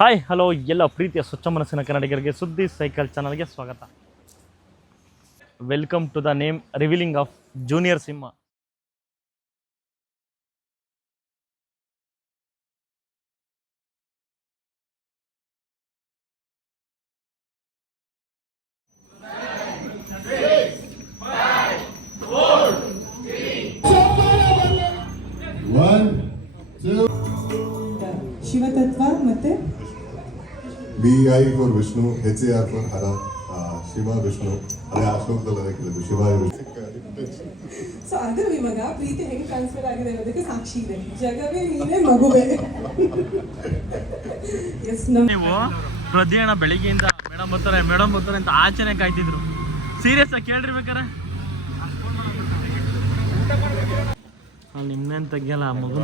Hi hello ಎಲ್ಲ ಪ್ರೀತಿಯ ಸ್ವಚ್ಛ ಮನಸ್ಸಿನ ಕನ್ನಡಿಗರಿಗೆ ಸುದ್ದಿ ಸೈಕಲ್ ಚಾನಲ್ಗೆ ಸ್ವಾಗತ. Welcome to the name revealing of junior Simha. ಶಿವತತ್ವ ಮತ್ತೆ BI for Vishnu, HAR for Hara, Shiva Vishnu. ಅದೇ ಆ ಶ್ಲೋಕದಲ್ಲಿ ಕೇಳಿದ್ದು ಶಿವಾಯ ವಿಷ್ಣು. ಸೊ ಅದು ಇವಾಗ ಪ್ರೀತಿ ಹೆಂಗ್ ಟ್ರಾನ್ಸ್ಫರ್ ಆಗಿದೆ ಅನ್ನೋದಕ್ಕೆ ಸಾಕ್ಷಿ ಇದೆ. ಜಗವೇ ನೀನೇ ಮಗುವೆ. ನೀವು ಪ್ರತಿಯಣ ಬೆಳಿಗ್ಗೆಯಿಂದ ಮೇಡಮ್ ಬರ್ತಾರೆ ಅಂತ ಆಚೆನೆ ಕಾಯ್ತಿದ್ರು. ಸೀರಿಯಸ್ ಆಗಿ ಕೇಳಿರ್ಬೇಕಾರೆ ನಿಮ್ನೇನ್ ತೆಗಿಯಲ್ಲ ಮಗು.